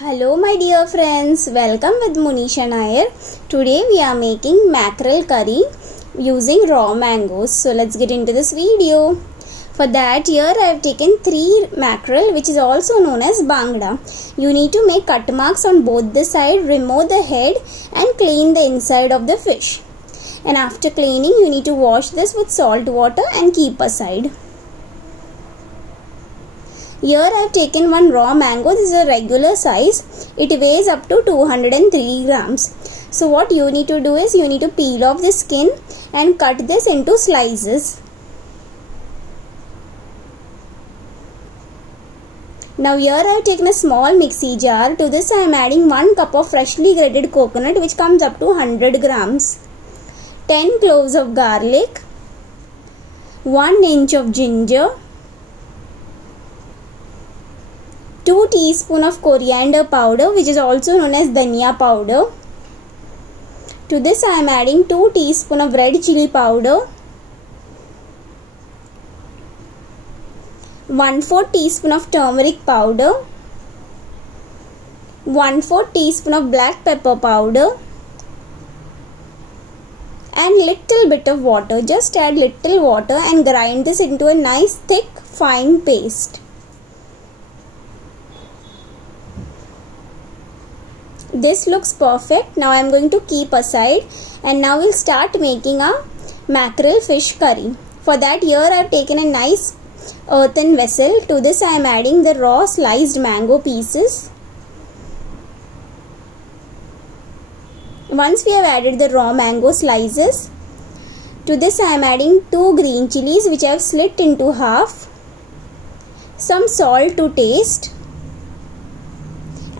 Hello my dear friends, welcome with Monisha Nair. Today we are making mackerel curry using raw mangoes. So let's get into this video. For that here I have taken 3 mackerel, which is also known as bangda. You need to make cut marks on both the side, remove the head and clean the inside of the fish. And after cleaning you need to wash this with salt water and keep aside. Here I have taken one raw mango. This is a regular size. It weighs up to 203 grams. So what you need to do is you need to peel off the skin and cut this into slices. Now here I have taken a small mixie jar. To this I am adding 1 cup of freshly grated coconut, which comes up to 100 grams. 10 cloves of garlic. 1 inch of ginger. 2 teaspoons of coriander powder, which is also known as dhania powder. To this I am adding 2 teaspoons of red chili powder. 1/4 teaspoon of turmeric powder. 1/4 teaspoon of black pepper powder. And little bit of water. Just add little water and grind this into a nice thick fine paste. This looks perfect. Now I am going to keep aside, and now we'll start making a mackerel fish curry. For that here I have taken a nice earthen vessel. To this I am adding the raw sliced mango pieces. Once we have added the raw mango slices, to this I am adding 2 green chilies which I have slit into half, some salt to taste,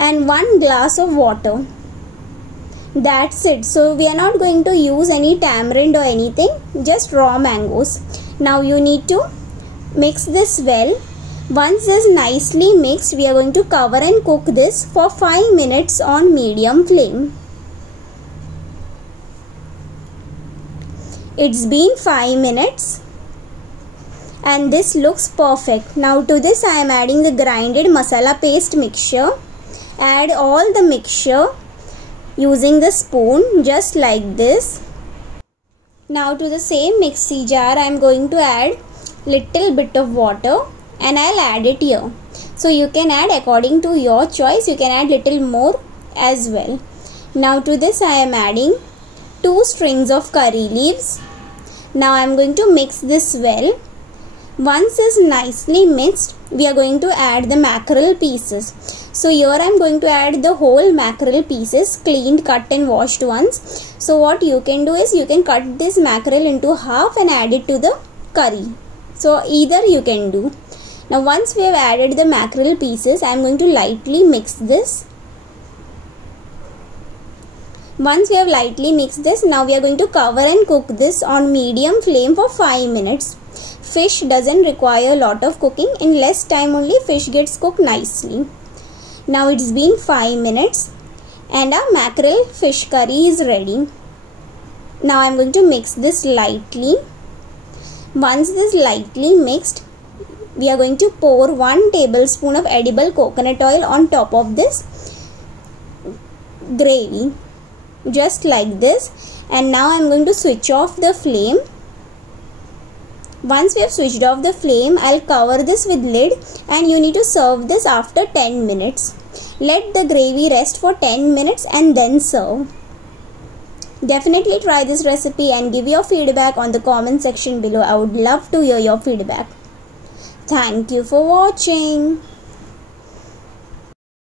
and 1 glass of water. That's it. So we are not going to use any tamarind or anything, just raw mangoes. Now you need to mix this well. Once this nicely mixed, we are going to cover and cook this for 5 minutes on medium flame. It's been 5 minutes and this looks perfect. Now to this I am adding the grinded masala paste mixture. Add all the mixture using the spoon, just like this. Now to the same mixie jar I am going to add little bit of water and I'll add it here. So you can add according to your choice. You can add little more as well. Now to this I am adding 2 strings of curry leaves. Now I am going to mix this well. Once this nicely mixed, we are going to add the mackerel pieces. So here I am going to add the whole mackerel pieces, cleaned, cut and washed ones. So what you can do is you can cut this mackerel into half and add it to the curry. So either you can do. Now once we have added the mackerel pieces, I am going to lightly mix this. Once we have lightly mixed this, now we are going to cover and cook this on medium flame for 5 minutes. Fish doesn't require a lot of cooking. In less time only fish gets cooked nicely. Now it's been 5 minutes and our mackerel fish curry is ready. Now I'm going to mix this lightly. Once this lightly mixed, we are going to pour 1 tablespoon of edible coconut oil on top of this gravy. Just like this. And now I'm going to switch off the flame. Once we have switched off the flame, I'll cover this with lid and you need to serve this after 10 minutes. Let the gravy rest for 10 minutes and then serve. Definitely try this recipe and give your feedback on the comment section below. I would love to hear your feedback. Thank you for watching.